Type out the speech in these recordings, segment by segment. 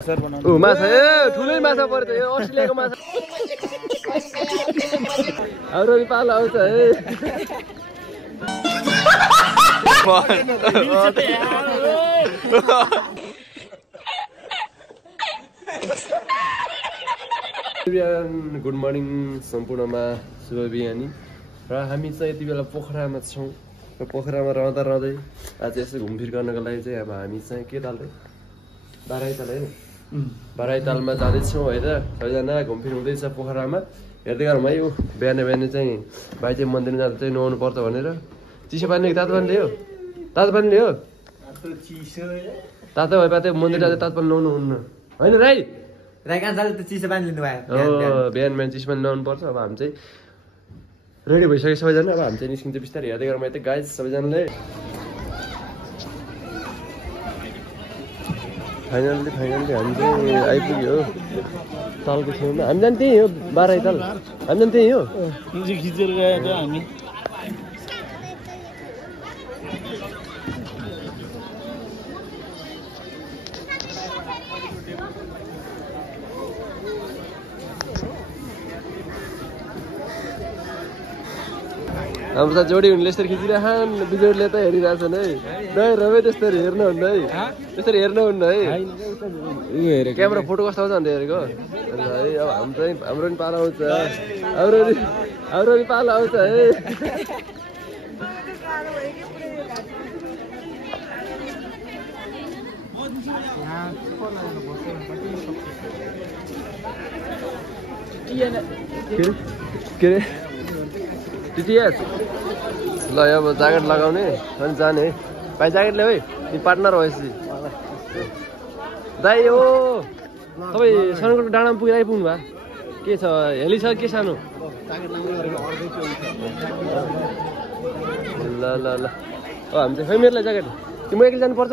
माछा ए ठुलै माछा पर्छ यो अस्ट्रेलियाको माछा हाम्रो पालो आउँछ है गुड मर्निङ सम्पूर्णमा शुभ बिहानी र हामी चाहिँ यति बेला पोखरामा छौँ र पोखरामा रहँदा रहँदै आज यसो घुमफिर गर्नको लागि चाहिँ अब हामी चाहिँ के ताल बाराइताल होइन बाराइतालमा जाँदैछौँ है त सबैजना घुमफिर हुँदैछ पोखरामा हेर्दै गरौँ है ऊ बिहान बिहान चाहिँ भाइ चाहिँ मन्दिरमा जाँदा चाहिँ नुहाउनु पर्छ भनेर चिसो पानी तातो पानी ल्यायो तातो पानी ल्यायो तातो भए पातो मन्दिर जाँदा तातो पानी नुहाउनु हुन्न होइन राई चिसो पानी लिनु भयो बिहान बिहान चिसो पानी नुहाउनु पर्छ अब हामी चाहिँ रेडी भइसक्यो सबैजना अब हामी चाहिँ निस्किन्छ बिस्तारै हेर्दै गरौँ यता गाइज सबैजनाले फाइनल्ली हामी चाहिँ आइपुग्यो हो तालको छेउमा हामी जाने त्यही हो बाराइताल हामी जाने त्यही हो खिचेर गएको हामी हाम्रो त जोडी हुनेले यसरी खिचिरहेछन् बिजोडले त हेरिरहेछन् है दाइ रवै त्यसरी हेर्नुहुन्न है त्यसरी हेर्नुहुन्न है क्यामेरा फोटो कस्तो आउँछ अन्त हेरेको अन्त है अब हाम्रो पनि पालो आउँछ हाम्रो पनि पालो आउँछ है के अरे टिटिएस ल अब ज्याकेट लगाउने अनि जाने है भाइ ज्याकेट ल्याऊ है नि पार्टनर हो यसरी दाइ हो तपाईँ सनकोटको डाँडामा पुगेर आइपुग्नु भयो के छ हेली छ के सानो ल ल ल हामी चाहिँ खै मेरोलाई ज्याकेट कि म एक्लै जानुपर्छ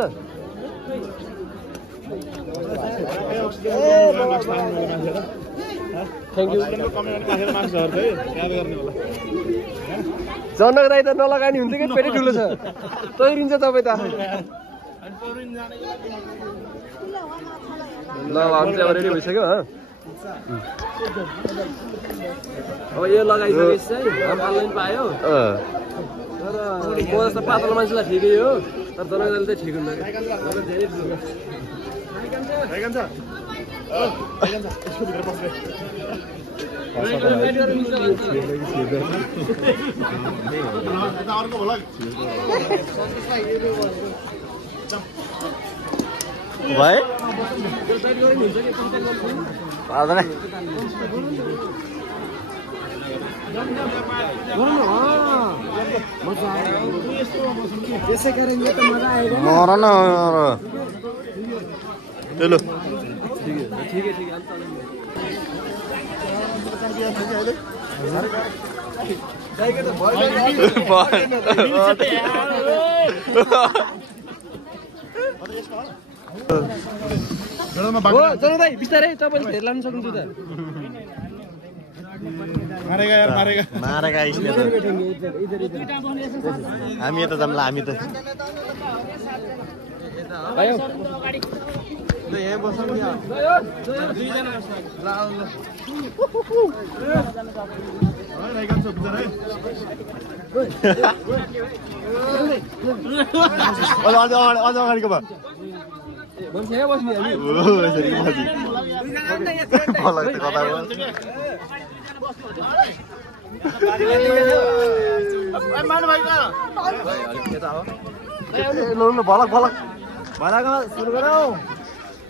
थ्याङ्क यू जनक राई त नलगानी हुन्छ कि पेटै ठुलो छ तैरिन्छ तपाईँ त ल हामी चाहिँ अब रेडी भइसक्यो अब यो लगाइसकेपछि चाहिँ पाल्न पायो तर म जस्तो पातलो मान्छेलाई ठिकै हो तर जनक राईले चाहिँ ठिक हुन्न भाइ त्यसै कारण यो त मजा आयो मर न चलो ठीक है बिस्तारै तपाईँले धेरै लानु सक्नुहुन्छ त मारेगा इसले त हामी यता जाम्ला हामी त यहाँ बसौँ अझ अगाडिको भयो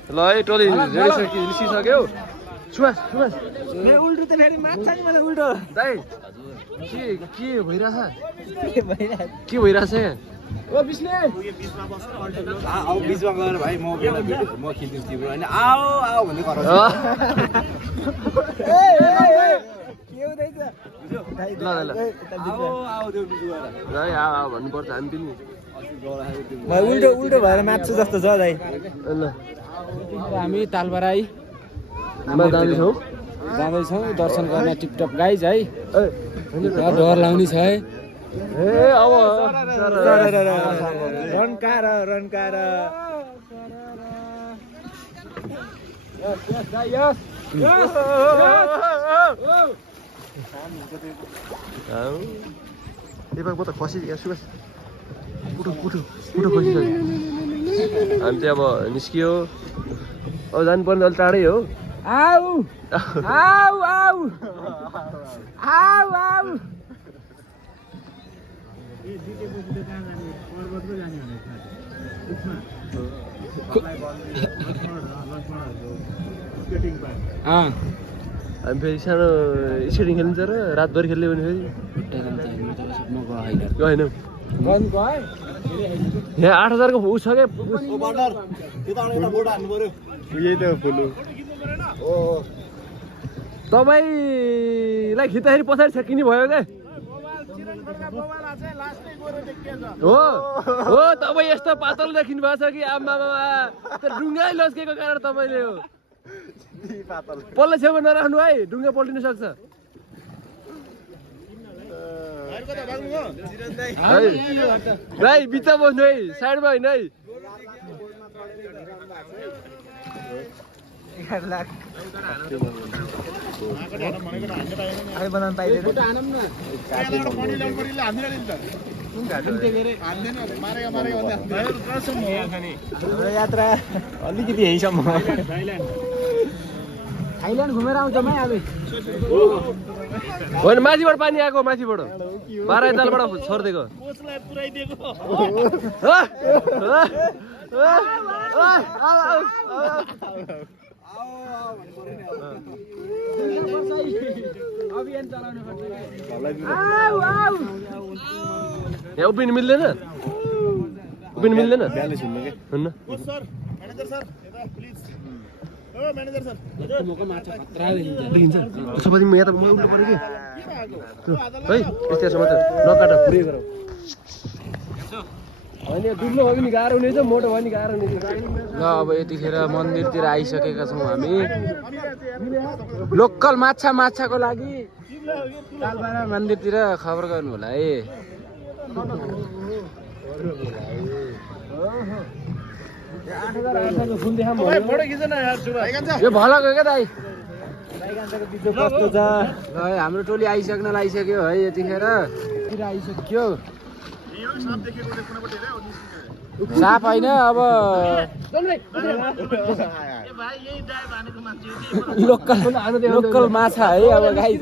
ल है टोली निस्किसक्यो सुभाष उल्टो त फेरि माछा नि मलाई उल्टो दाइ के भइरहेछ के भइरहेछ ओ विष्णु आऊ बिचमा गएर भाइ म खिच्दिन्छु तिम्रो हैन आऊ भन्दै गर ल आऊ देउ बिचमा दाइ आऊ भन्नुपर्छ हामी पनि भाइ उल्टो भएर मात्छु जस्तो छ दाइ ल हामी तालबराईमा जाँदैछौँ दर्शन गर्न टिपटप गाइज है डर लाउने छ है ए अब रन्कार म त खसी सुबास पुटो खसिसक्यो हामी चाहिँ अब निस्कियो अब जानुपर्ने अलिक टाढै हो आऊ आऊ आऊ आऊ आऊ हामी फेरि सानो स्केटिङ खेलिन्छ र रातभरि खेल्यो भने फेरि होइन यहाँ 8000 को ऊ छ क्या यही त फुलु तपाईँलाई खिच्दाखेरि पछाडि छेकिने भयो क्या हो हो तपाईँ यस्तो पातल देखिनु भएको छ कि आमा डुङ्गै लस्केको कारण तपाईँले हो पल्लो छेउमा नराख्नु है डुङ्गा पल्टिन सक्छ भाइ बिचमा बस्नु है साइडमा होइन है यात्रा अलिकति यहीँसम्म थाइल्यान्ड घुमेर आउँछ मै अब होइन माथिबाट पानी आएको माथिबाट बाह्र तालबाट छोडिदिएको अभियान चलाउनु पर्छ यहाँ उभिनु मिल्दैन उभिनु मिल्दैन हुन्न देखिन्छ उसोपछि म यहाँ त म उल्टो पऱ्यो कि है यस्तो मात्र नकाट पुरै गरौँ होइन दुब्लो भयो नि गाह्रो हुनेछ मोटो भयो नि गाह्रो हुनेछ ल अब यतिखेर मन्दिरतिर आइसकेका छौँ हामी लोकल माछाको लागि तालबारा मन्दिरतिर खबर गर्नु होला है यो भलको क्या दाइ हाम्रो टोली आइसक्न लागिसक्यो है यतिखेर आइसक्यो साप होइन अब लोकल माछा है अब गाई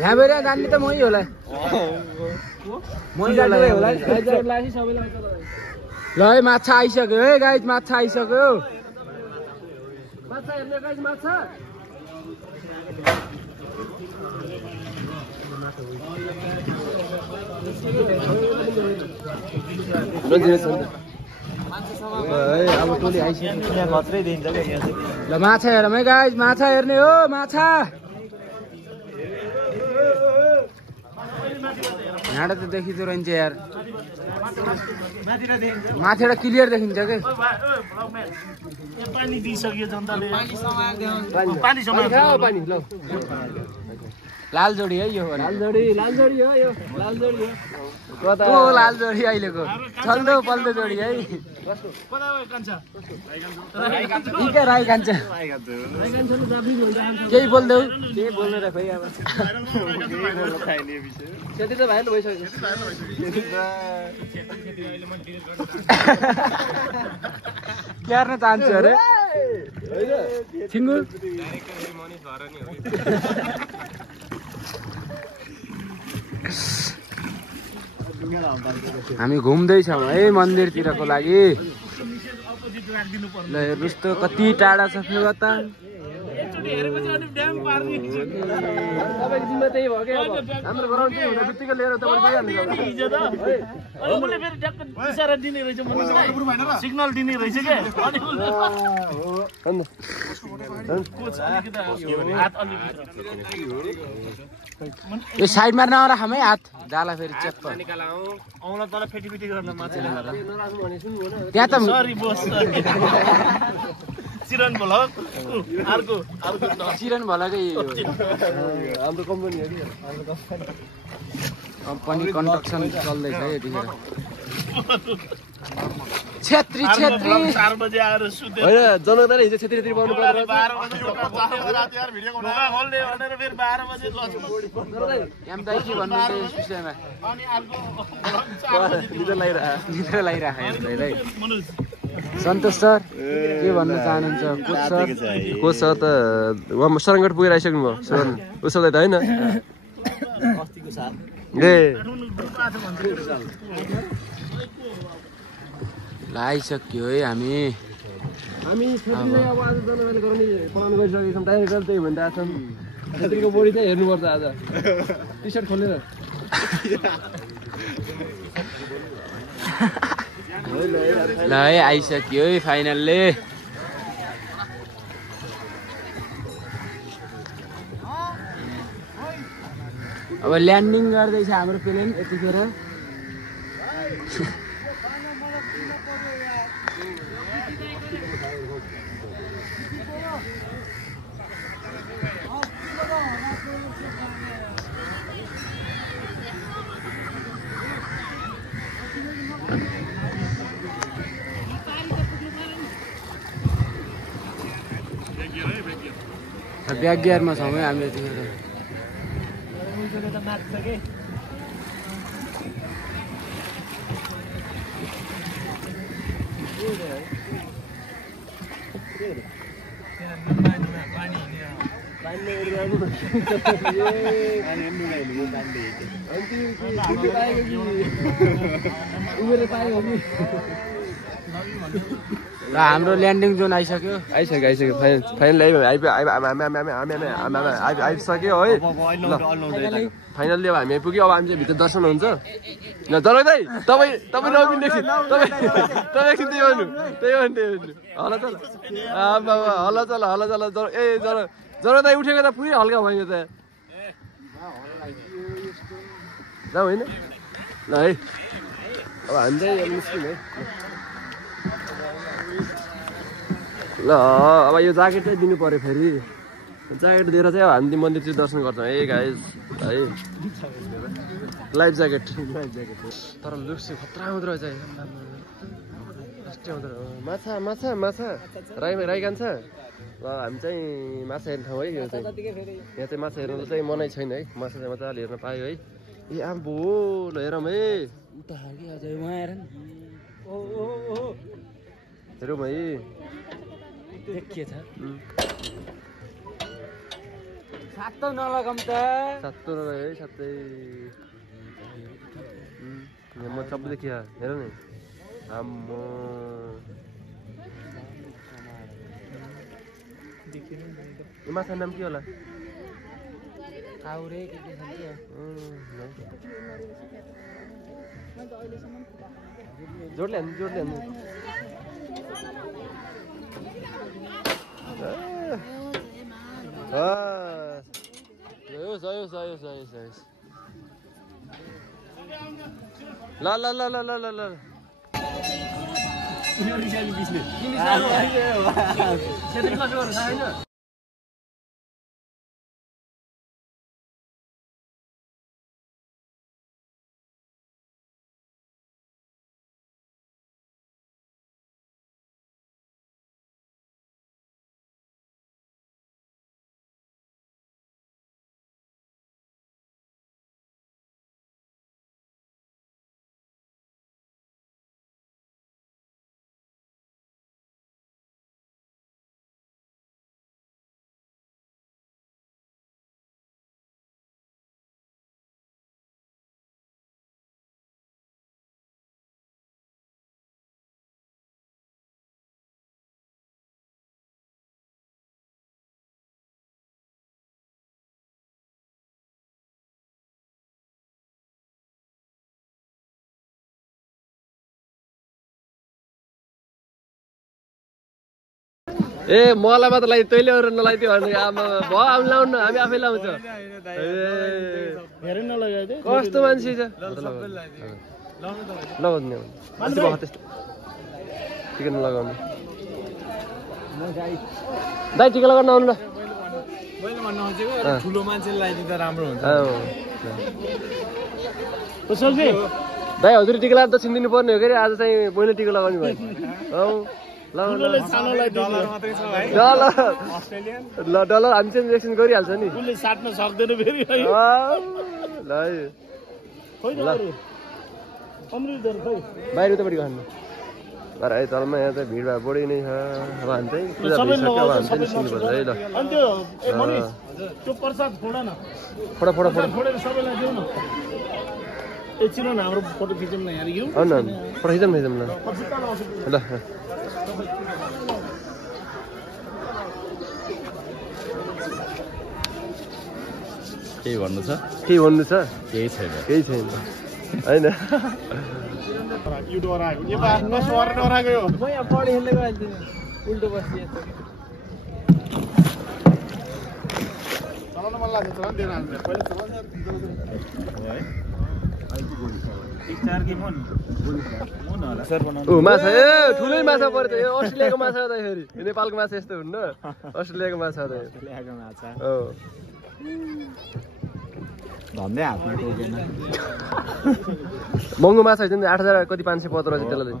यहाँबाट जान्ने त मै होला ल है माछा आइसक्यो है गाइज माछा आइसक्यो अब टोली आइसक्यो खत्रै दिन्छ ल माछा हेरौँ है गाइज माछा हेर्ने हो माछा यहाँबाट त देखिँदो रहन्छ यार माथिबाट क्लियर देखिन्छ के पानी दिइसक्यो जनताले पानी ल लाल जोडी है यो लाल जोडी हो यो लाल जोडी हो लाल जोडी अहिलेको चल्दो पल्दो जोडी है राई कान्छ केही बोल्दै के बोल्नु र खोइ अब त्यति त भाइरल भइसक्यो क्यार्न चाहन्छु अरे छिङ्गु हामी घुम्दैछौँ है मन्दिरतिरको लागि ल हेर्नुहोस् त कति टाढा छ फेरि त तपाईँको जिम्मा त्यही भयो क्या हाम्रो गराउनु चाहिँ हुँदा बित्तिकै लिएर तपाईँ सिग्नल दिने रहेछ क्या यो साइडमा नराख है हात जाला फेरि च्याप्प औँला तर फेटिफेटी गर्न माछाले त्यहाँ त चिरन भ्लग अर्को चिरन भलकै हाम्रो कम्पनी हो कि कम्पनी कन्स्ट्रक्सन चल्दैछ है यतिखेर छेत्री 4 बजे आएर सुते होइन जनताले हिजो छेत्री पाउनु पर्छ 12 बजे राति यार भिडियो खोल्ने भनेर फेरि 12 बजे लज एम दाइ के भन्नुहुन्छ यस विषयमा अनि अर्को निद्रा लागिरहेको एम दाइलाई सन्तोष सर के भन्न चाहनुहुन्छ कोच सर त उहाँ सरङ्गट पुगेर आइसक्नु भयो सर उसो त होइन अस्तिको साल ए आइसक्यो है हामी छेत्रीलाई अब आज जनताले गराउने प्लान गरिसकेको छौँ डाइरेक्टर त्यही भनिरहेको छौँ छेत्रीको बोडी चाहिँ हेर्नुपर्छ आज टी सर्ट खोलेर ल है आइसक्यो है फाइनलले अब ल्यान्डिङ गर्दैछ हाम्रो प्लेन यतिखेर ब्याक गियरमा छौँ है हामी यतिखेर र हाम्रो ल्यान्डिङ जोन आइसक्यो आइसक्यो फाइनल आइसक्यो है ल फाइनलले अब हामी आइपुग्यो अब हामी चाहिँ भित्र दर्शन हुन्छ ल जरा दाइ तपाईँ नबिन एकछिन तपाईँ एकछिन त्यही भन्नु हल्ला चल ए जरा दाइ उठेको त पुरै हल्का भयो त जाउँ होइन ल है अब हामी चाहिँ निस्क्यौँ है ल अब यो ज्याकेट चाहिँ दिनु पर्यो फेरि ज्याकेट दिएर चाहिँ अब हामी मन्दिर चाहिँ दर्शन गर्छौँ है गाइज है लाइफ ज्याकेट तर लुक्स चाहिँ खतरा हुँदो रहेछ माछा राई कान्छ ल हामी चाहिँ माछा हेर्ने ठाउँ है यो चाहिँ यहाँ चाहिँ माछा हेर्नु चाहिँ मनै छैन है माछा चाहिँ मजाले हेर्न पायो है ए आम्बो ल हेरौँ है हेरौँ है देखिएछ सातो नलगाउँ त सातो नलगायो है सातै म सबै देखिया हेर नि आम्मो यो माछा नाम के होला आउरे के जोडले हान्नु ल ए मलाई मात्र लागि तैँले अरू नलाइदियो भने आमा भयो हामी लाउनु हामी आफै लाउँछ कस्तो मान्छे छ लगाउनु त्यस्तो चिकन लगाउनु दाइ टिका लगाउन आउनु ल मैले भन्न खोजेको ठुलो मान्छेले लगाइदिँदा राम्रो हुन्छ दाइ हजुर टिका लगाएर दक्षिण दिनु पर्ने हो कि आज चाहिँ मैले टिका लगाउने भयो डलर हामी चाहिँ एक्सचेन्ज गरिहाल्छ नि साट्न सक्दैन फेरि बाहिर उतापट्टि खानु तर है तलमा यहाँ चाहिँ भिडभाड बढी नै छ अब हामी चाहिँ पूजा भइसक्यो अब हामी चाहिँ निस्किनुपर्छ है ल त्यो प्रसाद फोड न फोडा फोडा फोडा फोडेर सबैलाई देऊ न एकछिन न हाम्रो फोटो खिचौँ न यहाँ यो हो न फोटो खिचौँ न ल केही भन्नु छ केही भन्नु छ केही छैन होइन यो डराएको यो आफ्नो स्वर डराएको यो म यहाँ पढे खेल्दै गएँ उल्टो बसिए चलाउन मन लाग्छ चलाउन दिएर हाल्छ पहिले चलाउन ऊ माछा ए ठुलै माछा पऱ्यो त यो अस्ट्रेलियाको माछा हो त फेरि नेपालको माछा यस्तो हुन्न अस्ट्रेलियाको माछा हो त हो भन्दै हातमा टोकेन महँगो माछा होइन 8,000 कति 500 पत्र चाहिँ त्यसलाई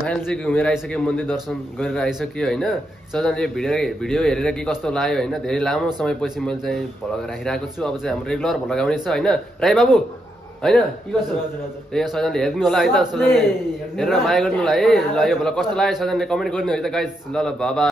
फाइनल चाहिँ घुमेर आइसक्यो मन्दिर दर्शन गरेर आइसक्यो होइन सजनले भिडियो हेरेर के कस्तो लाग्यो होइन धेरै लामो समयपछि मैले चाहिँ भ्लग राखिरहेको छु अब चाहिँ हाम्रो रेगुलर भ्लग आउने छ होइन राई बाबु होइन के कस्तो ए सजनले हेर्नु होला है त सजनले हेरेर माया गर्नु होला है ल यो भ्लग कस्तो लाग्यो सजनले कमेन्ट गर्नु है त गाइस ल बाबा